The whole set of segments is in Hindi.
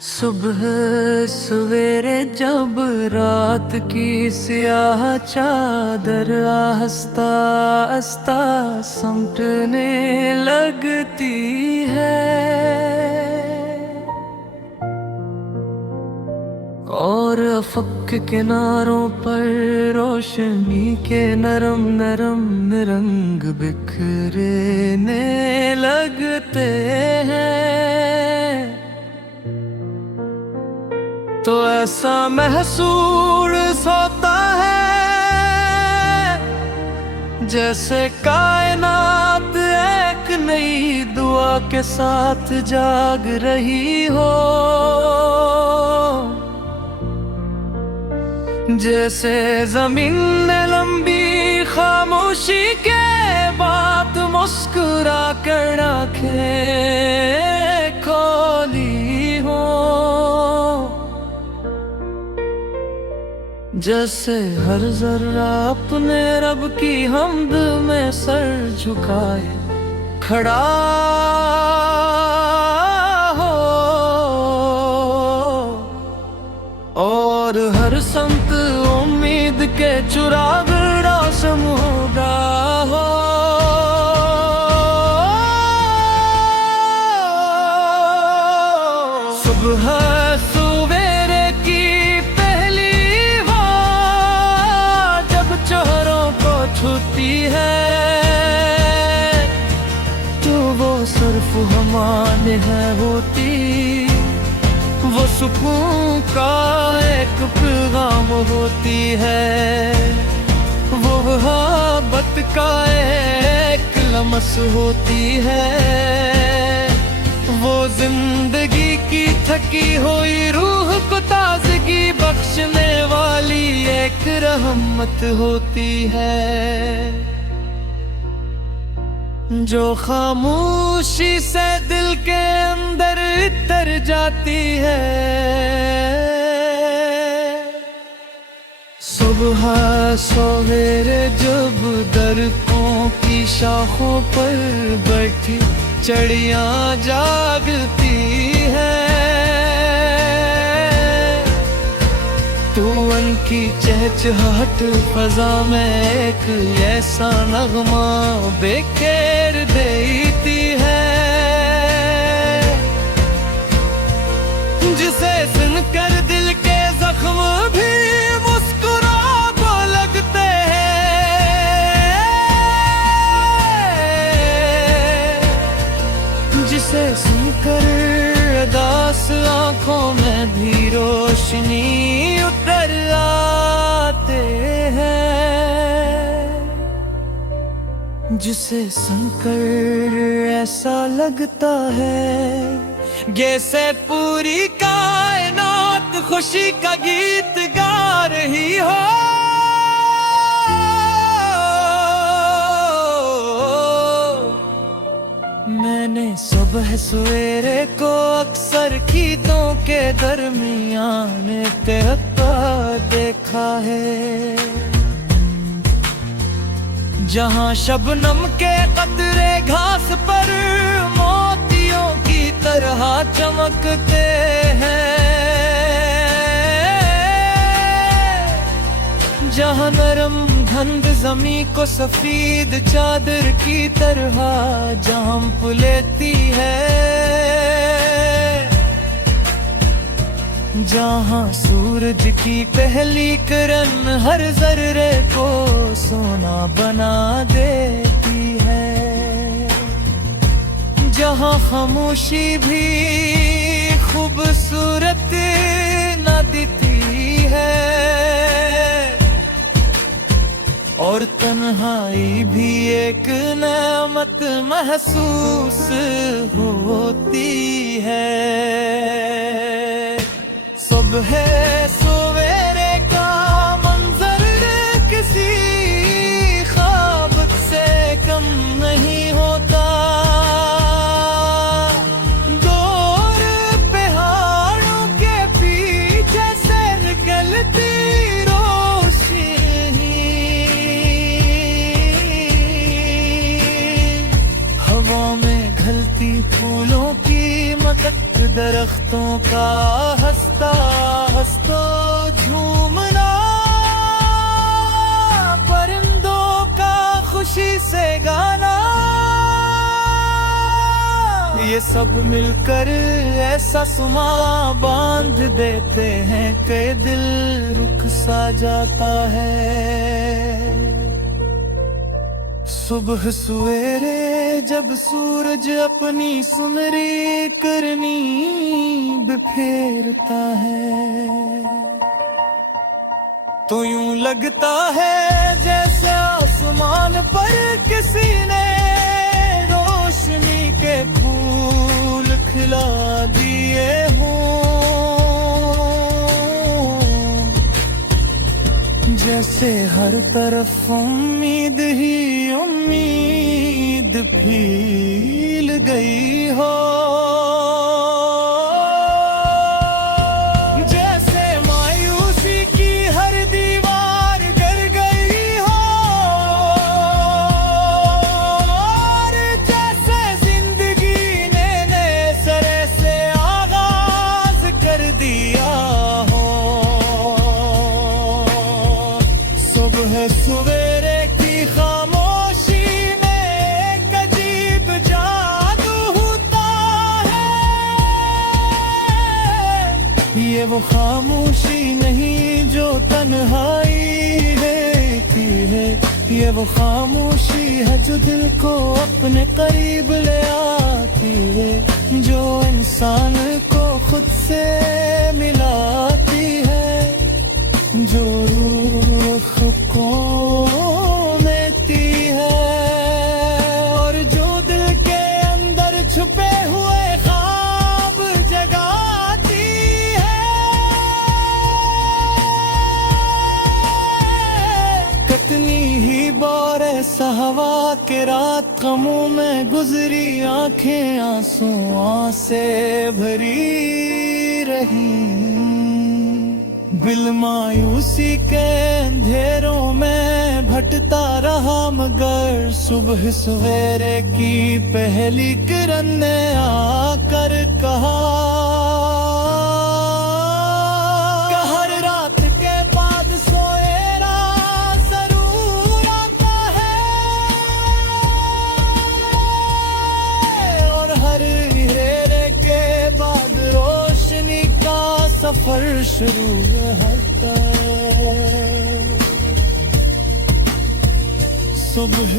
सुबह सवेरे जब रात की स्याह चादर आहिस्ता आहिस्ता समटने लगती है और अफक के किनारों पर रोशनी के नरम नरम रंग बिखरने लगते हैं। तो ऐसा महसूस होता है जैसे कायनात एक नई दुआ के साथ जाग रही हो, जैसे जमीन ने लंबी खामोशी के बाद मुस्कुरा कर आंखें खोली हो, जैसे हर जर्रा अपने रब की हम्द में सर झुकाए खड़ा हो और हर संत उम्मीद के चुराग रोशन होगा हो। सुबह सवेरे की छूती है तो वो सिर्फ हमारे है होती, वो सुकून का एक पैगाम होती है, वो मोहब्बत का एक लम्स होती है, वो जिंदगी की थकी हुई रूह को ताजगी बख्शने वाली एक रहमत होती है, जो खामोशी से दिल के अंदर उतर जाती है। सुबह सवेरे जब दरख्तों की शाखों पर बैठी चिड़ियाँ जागती है, तूफ़ान की चहचहाट फजा में एक ऐसा नगमा बिखेर देती है, जिसे सुनकर दिल के जख्म भी मुस्कुरा को लगते हैं, जिसे सुनकर उदास आंखों में भी रोशनी उतर आते हैं, जिसे सुनकर ऐसा लगता है जैसे पूरी कायनात खुशी का गीत गा रही हो। मैंने सुबह सवेरे को अक्सर खीतों के दरमियान तहता देखा है, जहाँ शबनम के कतरे घास पर मोतियों की तरह चमकते हैं, जहाँ नरम गंध जमी को सफेद चादर की तरह झांप लेती है, जहाँ सूरज की पहली किरण हर जर्रे को सोना बना देती है, जहाँ खामोशी भी खूबसूरत न दिखती है और तन्हाई भी एक नेमत महसूस होती है। सुबह सवेरे का मंजर किसी ख्वाब से कम नहीं होता, दूर पहाड़ों के पीछे से निकलती फूलों की मत तक दरख्तों का हंसता हंसता झूमना, परिंदों का खुशी से गाना, ये सब मिलकर ऐसा सुमा बांध देते हैं कि दिल रुक सा जाता है। सुबह सवेरे जब सूरज अपनी सुनहरी करनी बिखेरता है, तो यूं लगता है जैसे आसमान पर किसी ने रोशनी के फूल खिला दिए हों। जैसे हर तरफ उम्मीद ही उम्मीद फैल गई हो, जैसे मायूसी की हर दीवार गिर गई हो, और जैसे जिंदगी ने नए सिरे से आगाज कर दिया हो। सुबह सवेरे की खामोशी में एक अजीब जादू होता है, ये वो खामोशी नहीं जो तन्हाई देती है, ये वो खामोशी है जो दिल को अपने करीब ले आती है, जो इंसान को खुद से मिलाती है, जो रूह को देती है, और जो दिल के अंदर छुपे हुए ख्वाब जगाती है। कितनी ही बार ऐसा हवा के रात गमों में गुजरी, आंखें आंसुओं से भरी रही, बिल मायूसी के अंधेरों में भटता रहा, मगर सुबह सवेरे की पहली किरण ने आकर कहा, हर रात के बाद सोएरा जरूर आता है, और हर अंधेरे के बाद रोशनी का सफर शुरू होता है। सुबह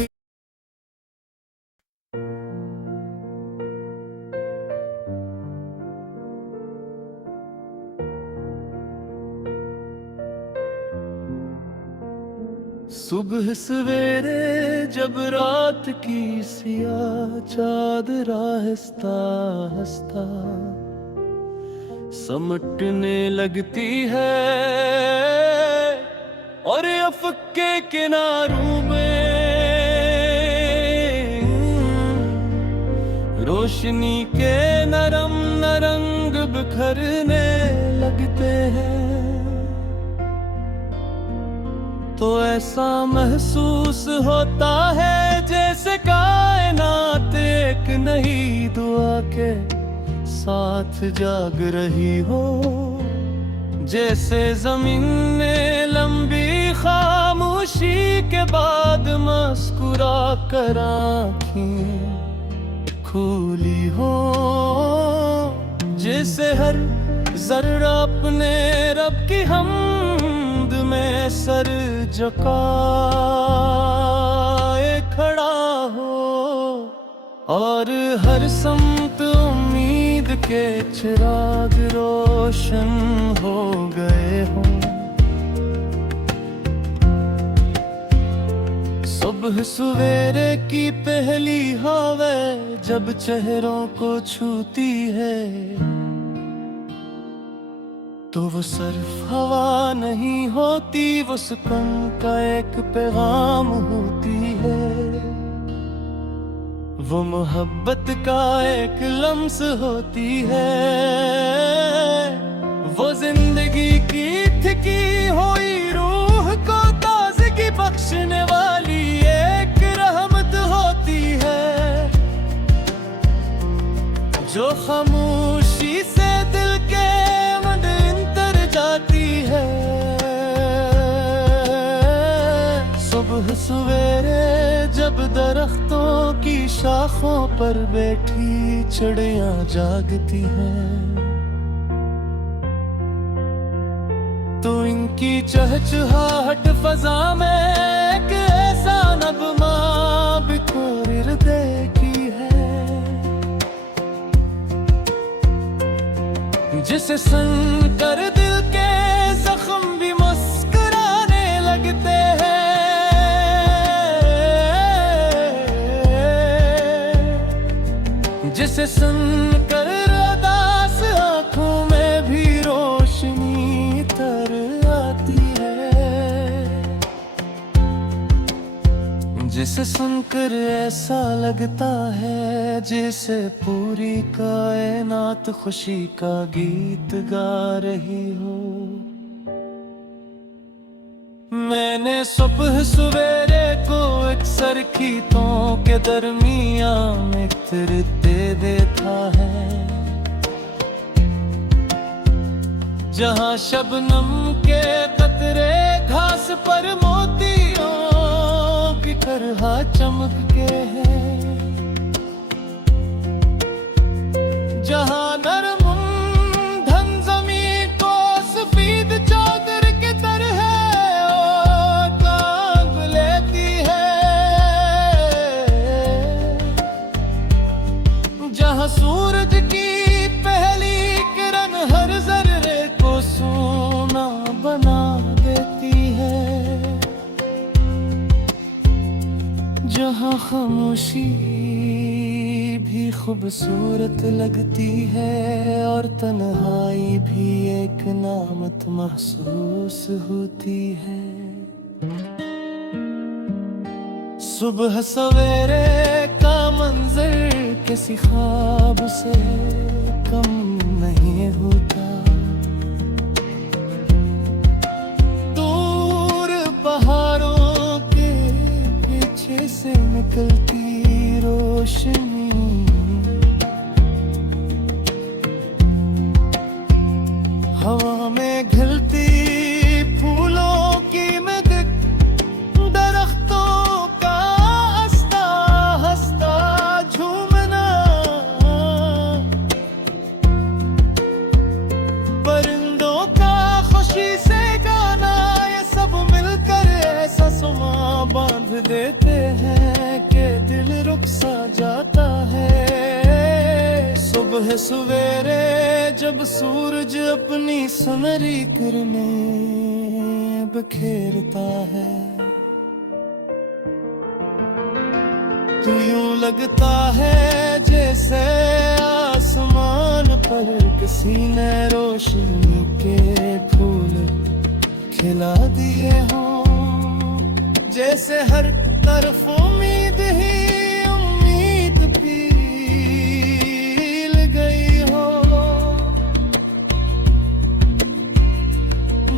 सुबह सवेरे जब रात की सियाह चादर आहिस्ता आहिस्ता समटने लगती है, और अफक के किनारों में रोशनी के नरम नरंग बिखरने लगते हैं, तो ऐसा महसूस होता है जैसे कायनात एक नई दुआ के साथ जाग रही हो, जैसे जमीन ने लंबी खामोशी के बाद मुस्कुरा कर आँखें खोली हो, जैसे हर जर्रा अपने रब की हमद में सर झुकाए खड़ा हो, और हर समत उम्मीद के चिराग रोशन हो गए हों। सुबह सवेरे की पहली हवा जब चेहरों को छूती है, तो वो सिर्फ हवा नहीं होती, वो सुकून का एक पैगाम होती है, वो मोहब्बत का एक लम्स होती है, वो जिंदगी की थकी हुई रूह को ताज़गी बख्शने वाली एक रहमत होती है, जो खामोश सवेरे जब दरख्तों की शाखों पर बैठी चिड़ियां जागती हैं, तो इनकी चहचहाहट फजा में एक ऐसा नगमा बिखर हृदय की है, जिसे सुनकर दिल के जख्म भी मुस्कुराने लगते हैं, जिसे सुनकर उदास आंखों में भी रोशनी तर आती है, जिसे सुनकर ऐसा लगता है जैसे पूरी कायनात खुशी का गीत गा रही हो। मैंने सुबह सवेरे को एक सरखीतों के दरमियान एक तिरते देखा है, जहाँ शबनम के कतरे घास पर मोतियों की तरह चमकते हैं, जहाँ नरम धन ज़मीन को सफेद चादर के तरह कांग लेती है, जहाँ सूरज की पहली किरण हर जर्रे को सोना बना देती है, जहाँ खामोशी भी खूबसूरत लगती है और तन्हाई भी एक नामत महसूस होती है। सुबह सवेरे का मंजर किसी ख्वाब से कम नहीं होता, दूर पहाड़ों के पीछे से निकलती रोशनी हवा में घिलती फूलों की महक, दरख्तों का हंसता हंसता झूमना, परिंदों का खुशी से गाना, ये सब मिलकर ऐसा सुमा बांध देते हैं कि दिल रुक सा जाता है। सुबह सवेरे जब सूरज अपनी सुनहरी किरणें बिखेरता है, तो यूं लगता है जैसे आसमान पर किसी ने रोशनी के फूल खिला दिए हों, जैसे हर तरफ उम्मीद ही उम्मीद फील गई हो,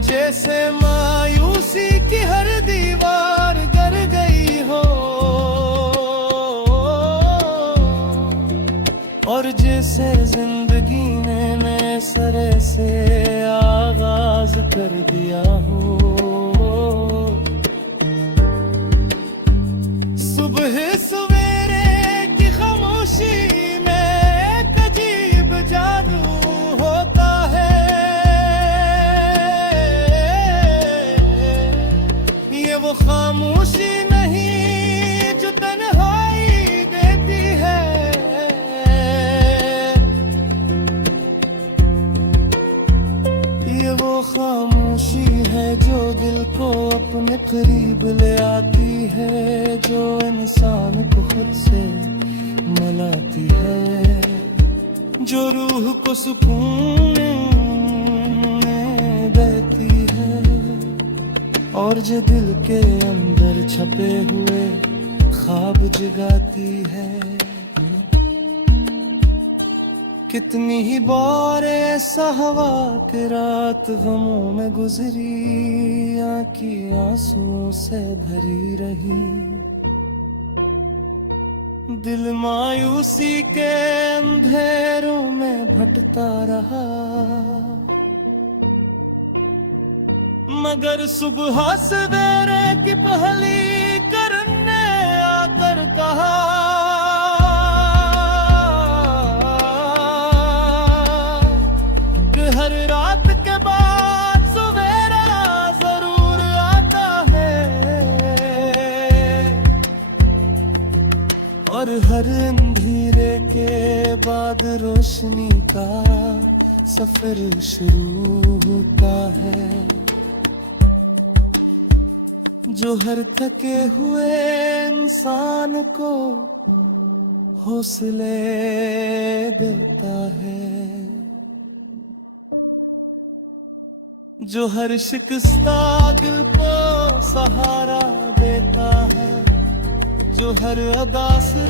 जैसे मायूसी की हर दीवार गिर गई हो, और जैसे जिंदगी ने नए सिरे से आगाज कर दिया हो। सुबह सवेरे की खामोशी में एक अजीब जादू होता है, ये वो खामोशी नहीं जो तन्हाई देती है, ये वो खामोशी है जो दिल को अपने करीब ले आती है, जो इंसान को खुद से मिलाती है, जो रूह को सुकून में देती है, और जो दिल के अंदर छपे हुए ख्वाब जगाती है। कितनी ही बार ऐसा हवा के रात गमों में गुजरी, आँखें आंसुओं से भरी रही, दिल मायूसी के अंधेरों में भटकता रहा, मगर सुबह सवेरे की पहली कि हर रात के बाद सवेरा जरूर आता है, और हर अंधेरे के बाद रोशनी का सफर शुरू होता है, जो हर थके हुए इंसान को हौसले देता है, जो हर शिकस्ता दिल को सहारा देता है, जो हर अदा से